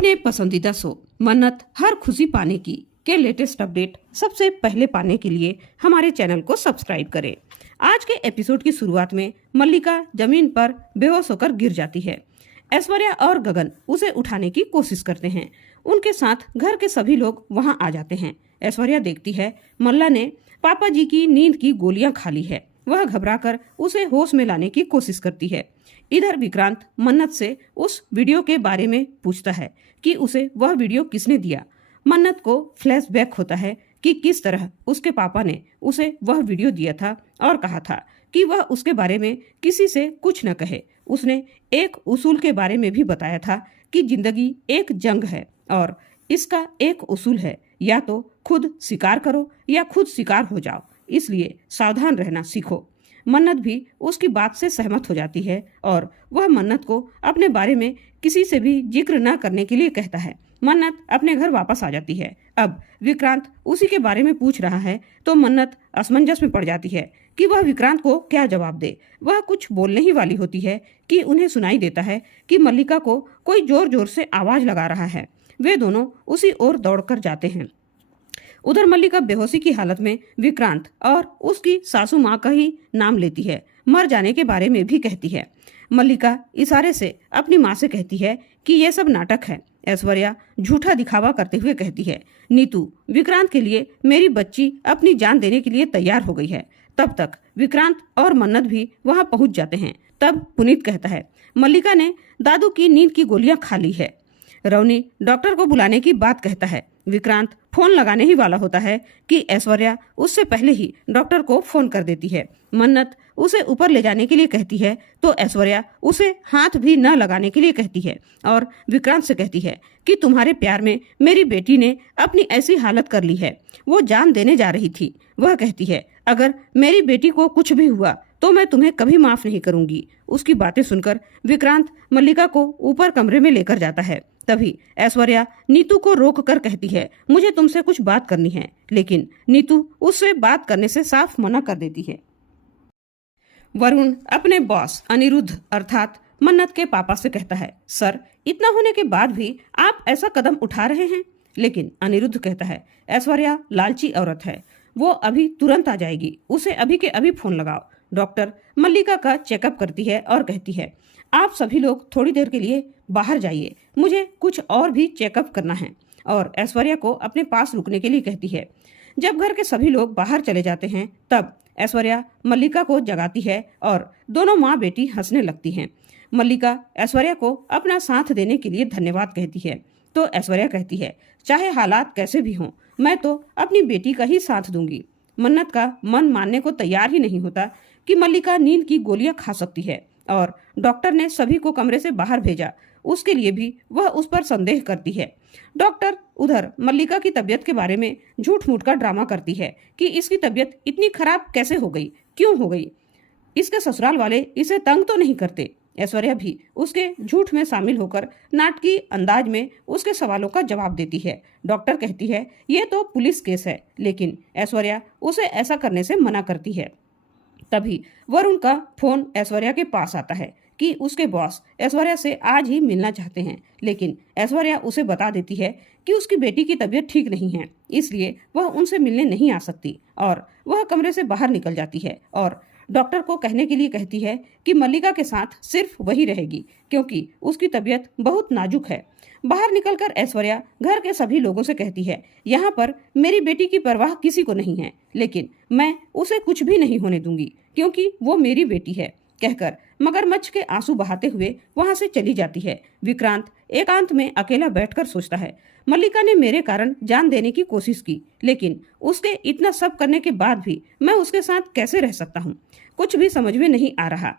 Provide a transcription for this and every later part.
अपने पसंदीदा शो मन्नत हर खुशी पाने की के लेटेस्ट अपडेट सबसे पहले पाने के लिए हमारे चैनल को सब्सक्राइब करें। आज के एपिसोड की शुरुआत में मल्लिका जमीन पर बेहोश होकर गिर जाती है। ऐश्वर्या और गगन उसे उठाने की कोशिश करते हैं। उनके साथ घर के सभी लोग वहां आ जाते हैं। ऐश्वर्या देखती है मल्ला ने पापा जी की नींद की गोलियां खा ली है। वह घबराकर उसे होश में लाने की कोशिश करती है। इधर विक्रांत मन्नत से उस वीडियो के बारे में पूछता है कि उसे वह वीडियो किसने दिया। मन्नत को फ्लैशबैक होता है कि किस तरह उसके पापा ने उसे वह वीडियो दिया था और कहा था कि वह उसके बारे में किसी से कुछ न कहे। उसने एक उसूल के बारे में भी बताया था कि जिंदगी एक जंग है और इसका एक उसूल है, या तो खुद शिकार करो या खुद शिकार हो जाओ, इसलिए सावधान रहना सीखो। मन्नत भी उसकी बात से सहमत हो जाती है और वह मन्नत को अपने बारे में किसी से भी जिक्र न करने के लिए कहता है। मन्नत अपने घर वापस आ जाती है। अब विक्रांत उसी के बारे में पूछ रहा है तो मन्नत असमंजस में पड़ जाती है कि वह विक्रांत को क्या जवाब दे। वह कुछ बोलने ही वाली होती है कि उन्हें सुनाई देता है कि मल्लिका को कोई जोर जोर से आवाज लगा रहा है। वे दोनों उसी ओर दौड़कर जाते हैं। उधर मल्लिका बेहोशी की हालत में विक्रांत और उसकी सासू माँ का ही नाम लेती है। मर जाने के बारे में भी कहती है। मल्लिका इशारे से अपनी माँ से कहती है कि यह सब नाटक है। ऐश्वर्या झूठा दिखावा करते हुए कहती है, नीतू विक्रांत के लिए मेरी बच्ची अपनी जान देने के लिए तैयार हो गई है। तब तक विक्रांत और मन्नत भी वहां पहुंच जाते हैं। तब पुनीत कहता है, मल्लिका ने दादू की नींद की गोलियां खा ली है। रवनी डॉक्टर को बुलाने की बात कहता है। विक्रांत फोन लगाने ही वाला होता है कि ऐश्वर्या उससे पहले ही डॉक्टर को फोन कर देती है। मन्नत उसे ऊपर ले जाने के लिए कहती है तो ऐश्वर्या उसे हाथ भी न लगाने के लिए कहती है और विक्रांत से कहती है कि तुम्हारे प्यार में मेरी बेटी ने अपनी ऐसी हालत कर ली है, वो जान देने जा रही थी। वह कहती है, अगर मेरी बेटी को कुछ भी हुआ तो मैं तुम्हें कभी माफ नहीं करूंगी। उसकी बातें सुनकर विक्रांत मल्लिका को ऊपर कमरे में लेकर जाता है। तभी ऐश्वर्या नीतू को रोक कर कहती है, मुझे तुमसे कुछ बात करनी है, लेकिन नीतू उससे बात करने से साफ मना कर देती है। वरुण अपने बॉस अनिरुद्ध अर्थात मन्नत के पापा से कहता है, सर इतना होने के बाद भी आप ऐसा कदम उठा रहे हैं। लेकिन अनिरुद्ध कहता है, ऐश्वर्या लालची औरत है, वो अभी तुरंत आ जाएगी, उसे अभी के अभी फोन लगाओ। डॉक्टर मल्लिका का चेकअप करती है और कहती है, आप सभी लोग थोड़ी देर के लिए बाहर जाइए, मुझे कुछ और भी चेकअप करना है। और ऐश्वर्या को अपने पास रुकने के लिए कहती है। जब घर के सभी लोग बाहर चले जाते हैं तब ऐश्वर्या मल्लिका को जगाती है और दोनों माँ बेटी हंसने लगती हैं। मल्लिका ऐश्वर्या को अपना साथ देने के लिए धन्यवाद कहती है तो ऐश्वर्या कहती है, चाहे हालात कैसे भी हों, मैं तो अपनी बेटी का ही साथ दूंगी। मन्नत का मन मानने को तैयार ही नहीं होता कि मल्लिका नींद की गोलियां खा सकती है और डॉक्टर ने सभी को कमरे से बाहर भेजा, उसके लिए भी वह उस पर संदेह करती है। डॉक्टर उधर मल्लिका की तबीयत के बारे में झूठ मूठ का ड्रामा करती है कि इसकी तबीयत इतनी खराब कैसे हो गई, क्यों हो गई, इसके ससुराल वाले इसे तंग तो नहीं करते। ऐश्वर्या भी उसके झूठ में शामिल होकर नाटकीय अंदाज में उसके सवालों का जवाब देती है। डॉक्टर कहती है, ये तो पुलिस केस है, लेकिन ऐश्वर्या उसे ऐसा करने से मना करती है। तभी वरुण का फोन ऐश्वर्या के पास आता है कि उसके बॉस ऐश्वर्या से आज ही मिलना चाहते हैं, लेकिन ऐश्वर्या उसे बता देती है कि उसकी बेटी की तबीयत ठीक नहीं है, इसलिए वह उनसे मिलने नहीं आ सकती और वह कमरे से बाहर निकल जाती है और डॉक्टर को कहने के लिए कहती है कि मल्लिका के साथ सिर्फ वही रहेगी क्योंकि उसकी तबीयत बहुत नाजुक है। बाहर निकलकर ऐश्वर्या घर के सभी लोगों से कहती है, यहाँ पर मेरी बेटी की परवाह किसी को नहीं है, लेकिन मैं उसे कुछ भी नहीं होने दूंगी क्योंकि वो मेरी बेटी है, कहकर मगरमच्छ के आंसू बहाते हुए वहां से चली जाती है। विक्रांत एकांत में अकेला बैठकर सोचता है, मल्लिका ने मेरे कारण जान देने की कोशिश की, लेकिन उसके इतना सब करने के बाद भी मैं उसके साथ कैसे रह सकता हूँ, कुछ भी समझ में नहीं आ रहा।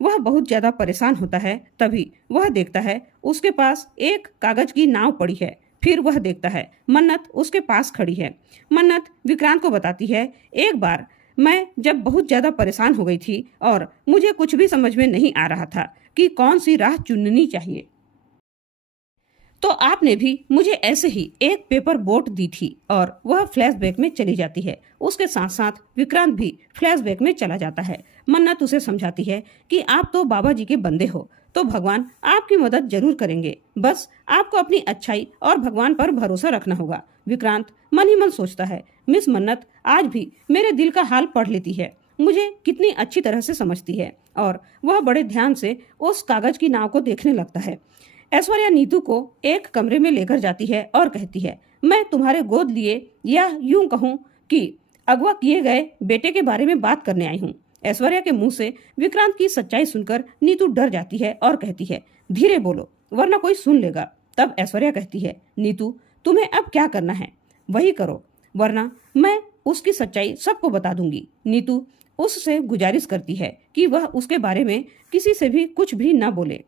वह बहुत ज्यादा परेशान होता है। तभी वह देखता है उसके पास एक कागज की नाव पड़ी है। फिर वह देखता है मन्नत उसके पास खड़ी है। मन्नत विक्रांत को बताती है, एक बार मैं जब बहुत ज्यादा परेशान हो गई थी और मुझे कुछ भी समझ में नहीं आ रहा था कि कौन सी राह चुननी चाहिए, तो आपने भी मुझे ऐसे ही एक पेपर बोट दी थी और वह फ्लैशबैक में चली जाती है। उसके साथ साथ विक्रांत भी फ्लैशबैक में चला जाता है। मन्नत उसे समझाती है कि आप तो बाबा जी के बंदे हो, तो भगवान आपकी मदद जरूर करेंगे, बस आपको अपनी अच्छाई और भगवान पर भरोसा रखना होगा। विक्रांत मन ही मन सोचता है, मिस मन्नत आज भी मेरे दिल का हाल पढ़ लेती है, मुझे कितनी अच्छी तरह से समझती है। और वह बड़े ध्यान से उस कागज की नाव को देखने लगता है। ऐश्वर्या नीतू को एक कमरे में लेकर जाती है और कहती है, मैं तुम्हारे गोद लिए या यूं कहूँ कि अगवा किए गए बेटे के बारे में बात करने आई हूँ। ऐश्वर्या के मुंह से विक्रांत की सच्चाई सुनकर नीतू डर जाती है और कहती है, धीरे बोलो वरना कोई सुन लेगा। तब ऐश्वर्या कहती है, नीतू तुम्हें अब क्या करना है वही करो, वरना मैं उसकी सच्चाई सबको बता दूंगी। नीतू उससे गुजारिश करती है कि वह उसके बारे में किसी से भी कुछ भी न बोले।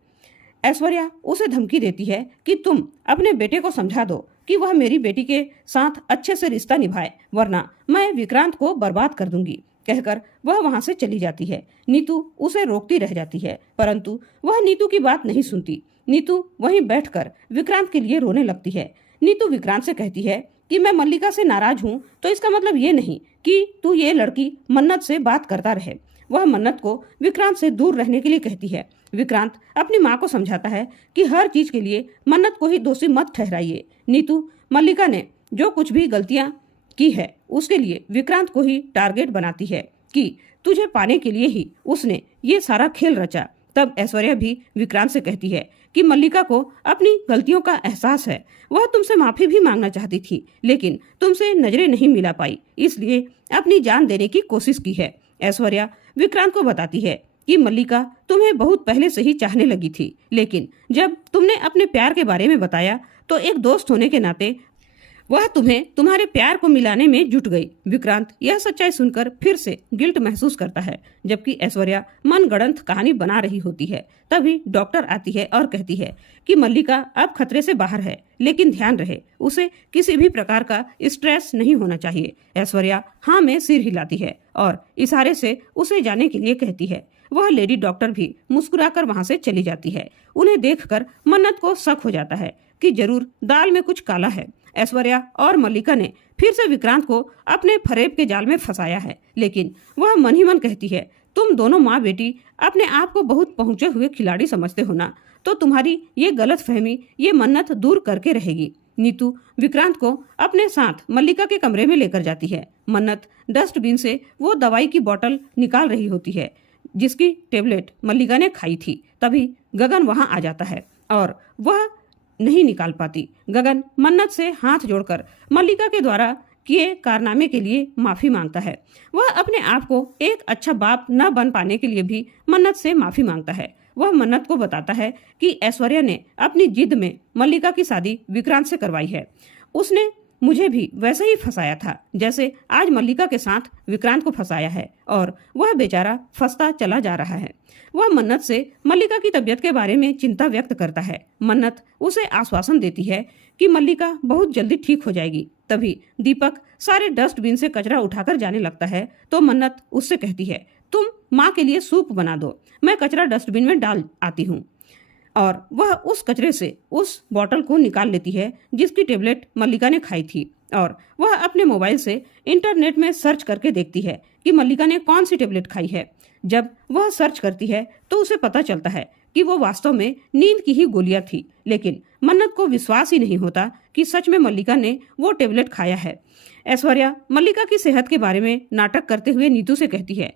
ऐश्वर्या उसे धमकी देती है कि तुम अपने बेटे को समझा दो कि वह मेरी बेटी के साथ अच्छे से रिश्ता निभाए, वरना मैं विक्रांत को बर्बाद कर दूंगी। कहकर वह वहां से चली जाती है। नीतू उसे रोकती रह जाती है, परंतु वह नीतू की बात नहीं सुनती। नीतू वहीं बैठकर विक्रांत के लिए रोने लगती है। नीतू विक्रांत से कहती है कि मैं मल्लिका से नाराज हूँ, तो इसका मतलब ये नहीं कि तू ये लड़की मन्नत से बात करता रहे। वह मन्नत को विक्रांत से दूर रहने के लिए कहती है। विक्रांत अपनी माँ को समझाता है कि हर चीज के लिए मन्नत को ही दोषी मत ठहराइए। नीतू मल्लिका ने जो कुछ भी गलतियां की है उसके लिए विक्रांत को ही टारगेट बनाती है कि तुझे पाने के लिए ही उसने ये सारा खेल रचा। तब ऐश्वर्या भी विक्रांत से कहती है कि मल्लिका को अपनी गलतियों का एहसास है, वह तुमसे माफी भी मांगना चाहती थी, लेकिन तुमसे नजरें नहीं मिला पाई, इसलिए अपनी जान देने की कोशिश की है। ऐश्वर्या विक्रांत को बताती है कि मल्लिका तुम्हें बहुत पहले से ही चाहने लगी थी, लेकिन जब तुमने अपने प्यार के बारे में बताया तो एक दोस्त होने के नाते वह तुम्हें तुम्हारे प्यार को मिलाने में जुट गई। विक्रांत यह सच्चाई सुनकर फिर से गिल्ट महसूस करता है, जबकि ऐश्वर्या मनगढ़ंत कहानी बना रही होती है। तभी डॉक्टर आती है और कहती है कि मल्लिका अब खतरे से बाहर है, लेकिन ध्यान रहे उसे किसी भी प्रकार का स्ट्रेस नहीं होना चाहिए। ऐश्वर्या हाँ में सिर हिलाती है और इशारे से उसे जाने के लिए कहती है। वह लेडी डॉक्टर भी मुस्कुराकर वहां से चली जाती है। उन्हें देखकर मन्नत को शक हो जाता है कि जरूर दाल में कुछ काला है। ऐश्वर्या और मल्लिका ने फिर से विक्रांत को अपने फरेब के जाल में फंसाया है, लेकिन वह मन ही मन कहती है, तुम दोनों माँ बेटी अपने आप को बहुत पहुंचे हुए खिलाड़ी समझते हो ना, तो तुम्हारी ये गलत फहमी ये मन्नत दूर करके रहेगी। नीतू विक्रांत को अपने साथ मल्लिका के कमरे में लेकर जाती है। मन्नत डस्टबिन से वो दवाई की बोतल निकाल रही होती है जिसकी टेबलेट मल्लिका ने खाई थी। तभी गगन वहां आ जाता है और वह नहीं निकाल पाती। गगन मन्नत से हाथ जोड़कर मल्लिका के द्वारा किए कारनामे के लिए माफी मांगता है। वह अपने आप को एक अच्छा बाप न बन पाने के लिए भी मन्नत से माफी मांगता है। वह मन्नत को बताता है कि ऐश्वर्या ने अपनी जिद में मल्लिका की शादी विक्रांत से करवाई है। उसने मुझे भी वैसे ही फंसाया था जैसे आज मल्लिका के साथ विक्रांत को फंसाया है, और वह बेचारा फंसता चला जा रहा है। वह मन्नत से मल्लिका की तबीयत के बारे में चिंता व्यक्त करता है। मन्नत उसे आश्वासन देती है कि मल्लिका बहुत जल्दी ठीक हो जाएगी। तभी दीपक सारे डस्टबिन से कचरा उठाकर जाने लगता है, तो मन्नत उससे कहती है, तुम माँ के लिए सूप बना दो, मैं कचरा डस्टबिन में डाल आती हूँ। और वह उस कचरे से उस बोतल को निकाल लेती है जिसकी टेबलेट मल्लिका ने खाई थी, और वह अपने मोबाइल से इंटरनेट में सर्च करके देखती है कि मल्लिका ने कौन सी टेबलेट खाई है। जब वह सर्च करती है तो उसे पता चलता है कि वो वास्तव में नींद की ही गोलियां थी, लेकिन मन्नत को विश्वास ही नहीं होता कि सच में मल्लिका ने वो टेबलेट खाया है। ऐश्वर्या मल्लिका की सेहत के बारे में नाटक करते हुए नीतू से कहती है,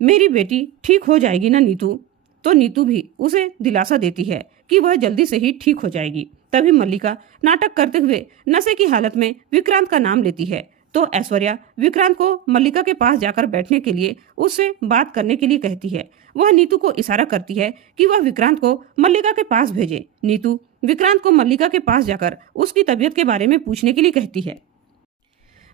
मेरी बेटी ठीक हो जाएगी ना नीतू? तो नीतू भी उसे दिलासा देती है कि वह जल्दी से ही ठीक हो जाएगी। तभी मल्लिका नाटक करते हुए नशे की हालत में विक्रांत का नाम लेती है, तो ऐश्वर्या विक्रांत को मल्लिका के पास जाकर बैठने के लिए उससे बात करने के लिए कहती है। वह नीतू को इशारा करती है कि वह विक्रांत को मल्लिका के पास भेजे। नीतू विक्रांत को मल्लिका के पास जाकर उसकी तबीयत के बारे में पूछने के लिए कहती है।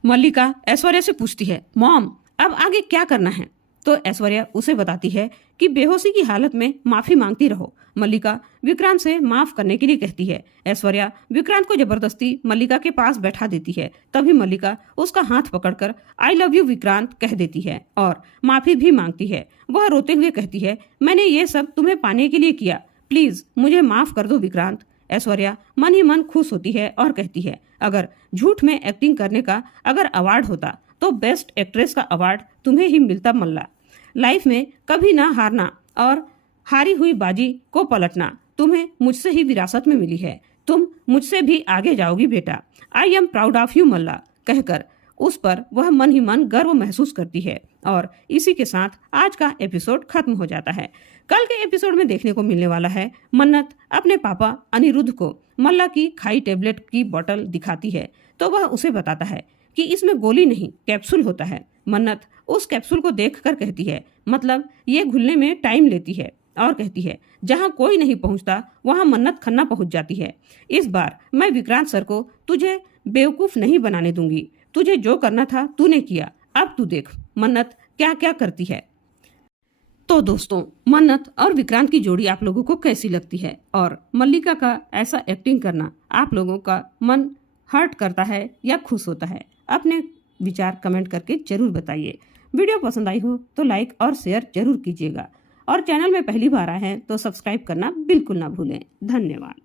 मल्लिका ऐश्वर्या से पूछती है, मॉम अब आगे क्या करना है? तो ऐश्वर्या उसे बताती है कि बेहोशी की हालत में माफी मांगती रहो। मल्लिका विक्रांत से माफ करने के लिए कहती है। ऐश्वर्या विक्रांत को जबरदस्ती मल्लिका के पास बैठा देती है। तभी मल्लिका उसका हाथ पकड़कर आई लव यू विक्रांत कह देती है और माफी भी मांगती है। वह रोते हुए कहती है, मैंने ये सब तुम्हें पाने के लिए किया, प्लीज मुझे माफ कर दो विक्रांत। ऐश्वर्या मन ही मन खुश होती है और कहती है, अगर झूठ में एक्टिंग करने का अगर अवार्ड होता तो बेस्ट एक्ट्रेस का अवार्ड तुम्हें ही मिलता मल्ला। लाइफ में कभी ना हारना और हारी हुई बाजी को पलटना तुम्हें मुझसे ही विरासत में मिली है। तुम मुझसे भी आगे जाओगी बेटा। I am proud of you मल्ला कहकर उस पर वह मन ही मन गर्व महसूस करती है। और इसी के साथ आज का एपिसोड खत्म हो जाता है। कल के एपिसोड में देखने को मिलने वाला है, मन्नत अपने पापा अनिरुद्ध को मल्ला की खाई टेबलेट की बोतल दिखाती है तो वह उसे बताता है कि इसमें गोली नहीं कैप्सूल होता है। मन्नत उस कैप्सूल को देखकर कहती है, मतलब ये घुलने में टाइम लेती है, और कहती है जहाँ कोई नहीं पहुँचता वहाँ मन्नत खन्ना पहुँच जाती है। इस बार मैं विक्रांत सर को तुझे बेवकूफ़ नहीं बनाने दूंगी। तुझे जो करना था तूने किया, अब तू देख मन्नत क्या क्या करती है। तो दोस्तों, मन्नत और विक्रांत की जोड़ी आप लोगों को कैसी लगती है, और मल्लिका का ऐसा एक्टिंग करना आप लोगों का मन हर्ट करता है या खुश होता है? अपने विचार कमेंट करके जरूर बताइए। वीडियो पसंद आई हो तो लाइक और शेयर जरूर कीजिएगा, और चैनल में पहली बार आए हैं तो सब्सक्राइब करना बिल्कुल ना भूलें। धन्यवाद।